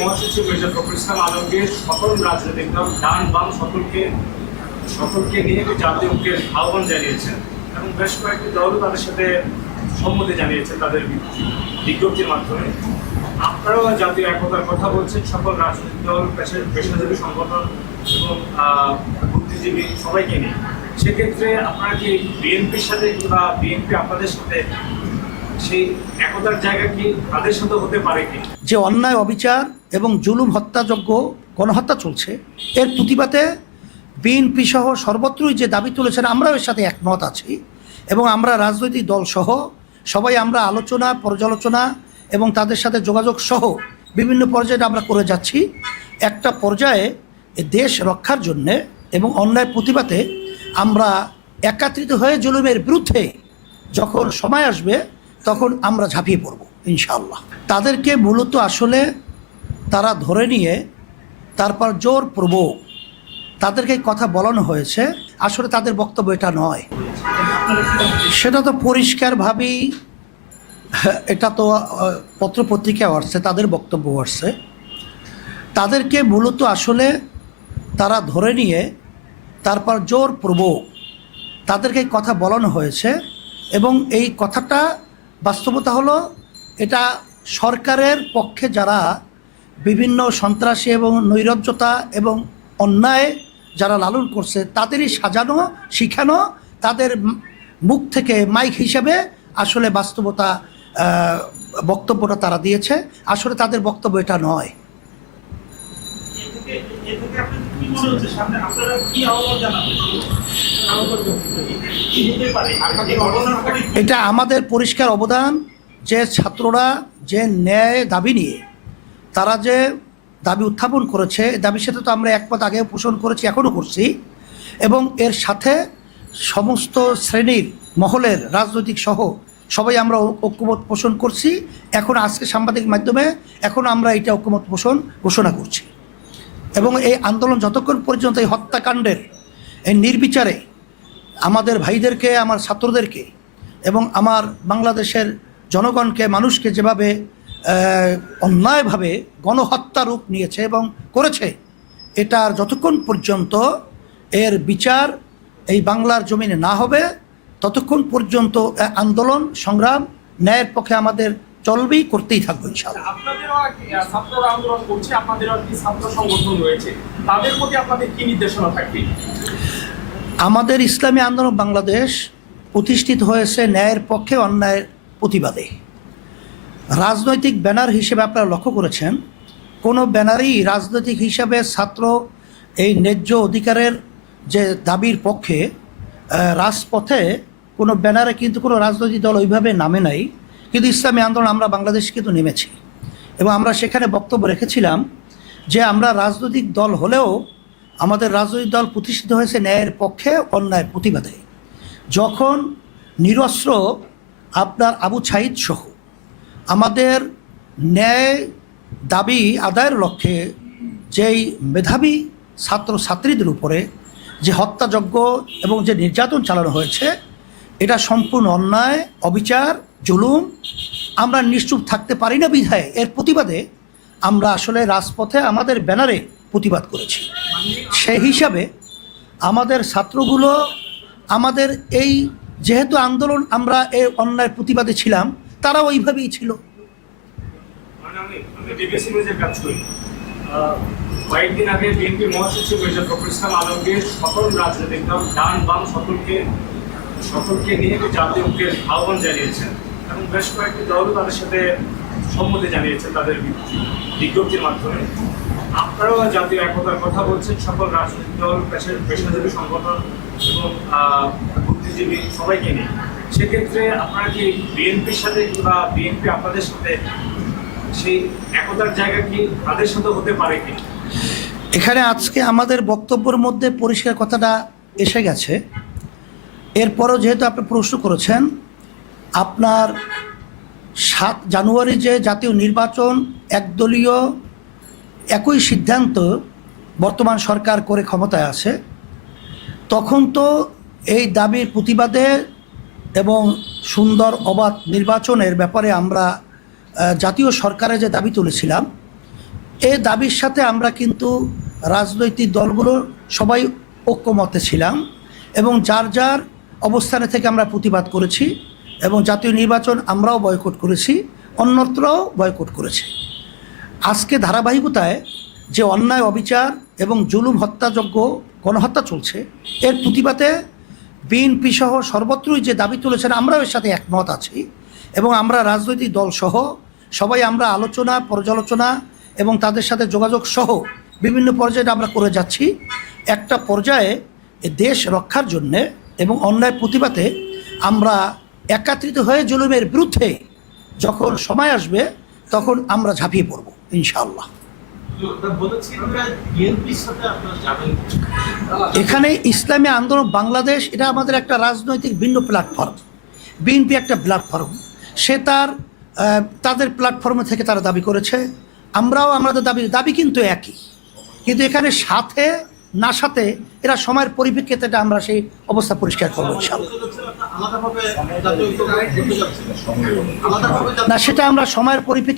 মহাসচিব মির্জা ফখরুল ইসলাম আলমগীর সকল রাজনৈতিক দল ডান বাম সকলকে নিয়ে জাতীয় ঐক্যের আহ্বান জানিয়েছেন এবং বেশ কয়েকটি দলও তাদের সাথে সম্মতি জানিয়েছেন তাদের বিজ্ঞপ্তির মাধ্যমে। আপনারাও জাতীয় একতার কথা বলছেন, সকল রাজনৈতিক দল, পেশাজীবী সংগঠন এবং বুদ্ধিজীবী সবাইকে নিয়ে। সেক্ষেত্রে আপনারা কি বিএনপির সাথে কিংবা বিএনপি আপনাদের সাথে সেই একতার জায়গা কি তাদের সাথে হতে পারে কি? যে অন্যায় অবিচার এবং জুলুম হত্যাযজ্ঞ গণহত্যা চলছে, এর প্রতিবাদে বিএনপি সহ সর্বত্রই যে দাবি তুলেছেন আমরাও এর সাথে একমত আছি এবং আমরা রাজনৈতিক দল সহ সবাই আমরা আলোচনা পর্যালোচনা এবং তাদের সাথে যোগাযোগ সহ বিভিন্ন পর্যায়ে আমরা করে যাচ্ছি। একটা পর্যায়ে দেশ রক্ষার জন্যে এবং অন্যায় প্রতিবাদে আমরা একত্রিত হয়ে জুলুমের বিরুদ্ধে যখন সময় আসবে তখন আমরা ঝাঁপিয়ে পড়ব ইনশাআল্লাহ। তাদেরকে মূলত আসলে তারা ধরে নিয়ে তারপর জোরপূর্বক তাদেরকে কথা বলানো হয়েছে, আসলে তাদের বক্তব্য এটা নয়। সেটা তো পরিষ্কারভাবেই এটা তো পত্রপত্রিকায় আসছে, তাদের বক্তব্য আসছে। তাদেরকে মূলত আসলে তারা ধরে নিয়ে তারপর জোরপূর্বক তাদেরকে কথা বলানো হয়েছে এবং এই কথাটা বাস্তবতা হলো এটা সরকারের পক্ষে যারা বিভিন্ন সন্ত্রাসী এবং নৈরাজ্যতা এবং অন্যায় যারা লালন করছে তাদেরই সাজানো শিখানো তাদের মুখ থেকে মাইক হিসাবে আসলে বাস্তবতা বক্তব্যটা তারা দিয়েছে, আসলে তাদের বক্তব্য এটা নয়। এটা আমাদের পরিষ্কার অবদান যে ছাত্ররা যে ন্যায় দাবি নিয়ে তারা যে দাবি উত্থাপন করেছে, দাবির সাথে তো আমরা একমত আগেও পোষণ করেছি, এখনও করছি এবং এর সাথে সমস্ত শ্রেণীর মহলের রাজনৈতিক সহ সবাই আমরা ঐক্যমত পোষণ করছি। এখন আজকে সাংবাদিক মাধ্যমে এখন আমরা এটা ঐক্যমত পোষণ ঘোষণা করছি এবং এই আন্দোলন যতক্ষণ পর্যন্ত এই হত্যাকাণ্ডের এই নির্বিচারে আমাদের ভাইদেরকে, আমার ছাত্রদেরকে এবং আমার বাংলাদেশের জনগণকে, মানুষকে যেভাবে অন্যায়ভাবে গণহত্যা রূপ নিয়েছে এবং করেছে, এটার যতক্ষণ পর্যন্ত এর বিচার এই বাংলার জমিনে না হবে ততক্ষণ পর্যন্ত আন্দোলন সংগ্রাম ন্যায়ের পক্ষে আমাদের চলবেই, করতেই থাকবো ইনশাআল্লাহ। আপনাদেরও ছাত্ররা আন্দোলন করছে, আপনাদেরও একটি ছাত্র সংগঠন রয়েছে, তাদের প্রতি আপনাদের কি নির্দেশনা থাকবে? আমাদের ইসলামী আন্দোলন বাংলাদেশ প্রতিষ্ঠিত হয়েছে ন্যায়ের পক্ষে অন্যায়ের প্রতিবাদে। রাজনৈতিক ব্যানার হিসেবে আপনারা লক্ষ্য করেছেন কোনো ব্যানারই রাজনৈতিক হিসাবে ছাত্র এই ন্যায্য অধিকারের যে দাবির পক্ষে রাজপথে কোনো ব্যানারে কিন্তু কোনো রাজনৈতিক দল ওইভাবে নামে নাই, কিন্তু ইসলামী আন্দোলন আমরা বাংলাদেশে কিন্তু নেমেছি এবং আমরা সেখানে বক্তব্য রেখেছিলাম যে আমরা রাজনৈতিক দল হলেও আমাদের রাজনৈতিক দল প্রতিষ্ঠিত হয়েছে ন্যায়ের পক্ষে অন্যায়ের প্রতিবাদে। যখন নিরস্ত্র আপনার আবু ছাইদ সহ আমাদের ন্যায় দাবি আদায়ের লক্ষ্যে যেই মেধাবী ছাত্র ছাত্রীদের উপরে যে হত্যাযজ্ঞ এবং যে নির্যাতন চালানো হয়েছে, এটা সম্পূর্ণ অন্যায়, অবিচার, জুলুম। আমরা নিশ্চুপ থাকতে পারি না বিধায় এর প্রতিবাদে আমরা আসলে রাজপথে আমাদের ব্যানারে প্রতিবাদ করেছি। সেই হিসাবে আমাদের ছাত্রগুলো আমাদের এই যেহেতু আন্দোলন আমরা এই অন্যায়ের প্রতিবাদে ছিলাম, তারা ওইভাবেই ছিল। কয়েকদিন আগে বিএনপি মহাসচিব মির্জা ফখরুল ইসলাম আলমগীর সকল রাজনৈতিক দল ডান বাম সকলকে নিয়ে জাতীয় ঐক্যের আহ্বান জানিয়েছেন এবং বেশ কয়েকটি দলও তাদের সাথে সম্মতি জানিয়েছেন তাদের বিজ্ঞপ্তির মাধ্যমে। আপনারাও জাতীয় একতার কথা বলছেন, সকল রাজনৈতিক দল, পেশাজীবী সংগঠন এবং বুদ্ধিজীবী সবাইকে নিয়ে। সেক্ষেত্রে আপনারা কি বিএনপির সাথে কিংবা বিএনপি আপনাদের সাথে সেই একতার জায়গা কি তাদের সাথে হতে পারে কি? এখানে আজকে আমাদের বক্তব্যের মধ্যে পরিষ্কার কথাটা এসে গেছে। এরপরও যেহেতু আপনি প্রশ্ন করেছেন, আপনার 7 জানুয়ারি যে জাতীয় নির্বাচন একদলীয় একই সিদ্ধান্ত বর্তমান সরকার করে ক্ষমতায় আছে, তখন তো এই দাবির প্রতিবাদে এবং সুন্দর অবাধ নির্বাচনের ব্যাপারে আমরা জাতীয় সরকারে যে দাবি তুলেছিলাম এই দাবির সাথে আমরা কিন্তু রাজনৈতিক দলগুলো সবাই ঐক্যমতে ছিলাম এবং যার যার অবস্থানে থেকে আমরা প্রতিবাদ করেছি এবং জাতীয় নির্বাচন আমরাও বয়কট করেছি, অন্যত্রও বয়কট করেছি। আজকে ধারাবাহিকতায় যে অন্যায়, অবিচার এবং জুলুম, হত্যাযজ্ঞ, গণহত্যা চলছে, এর প্রতিবাদে বিএনপি সহ সর্বত্রই যে দাবি তুলেছেন আমরাও এর সাথে একমত আছি এবং আমরা রাজনৈতিক দল সহ সবাই আমরা আলোচনা, পর্যালোচনা এবং তাদের সাথে যোগাযোগ সহ বিভিন্ন পর্যায়ে আমরা করে যাচ্ছি। একটা পর্যায়ে দেশ রক্ষার জন্যে এবং অন্যায় প্রতিবাদে আমরা একত্রিত হয়ে জুলুমের বিরুদ্ধে যখন সময় আসবে তখন আমরা ঝাঁপিয়ে পড়ব ইনশাআল্লাহ। এখানে ইসলামী আন্দোলন বাংলাদেশ এটা আমাদের একটা রাজনৈতিক ভিন্ন প্ল্যাটফর্ম। বিএনপি একটা প্ল্যাটফর্ম, সে তাদের প্ল্যাটফর্ম থেকে তারা দাবি করেছে, আমরাও আমাদের দাবি কিন্তু একই, কিন্তু এখানে সাথে না সাথে এরা সময়ের পরিপ্রেক্ষিতে এটা আমরা সেই অবস্থা পরিষ্কার করবো ইনশাআল্লাহ। না, সেটা আমরা সময়ের পরিপ্রেক্ষিতে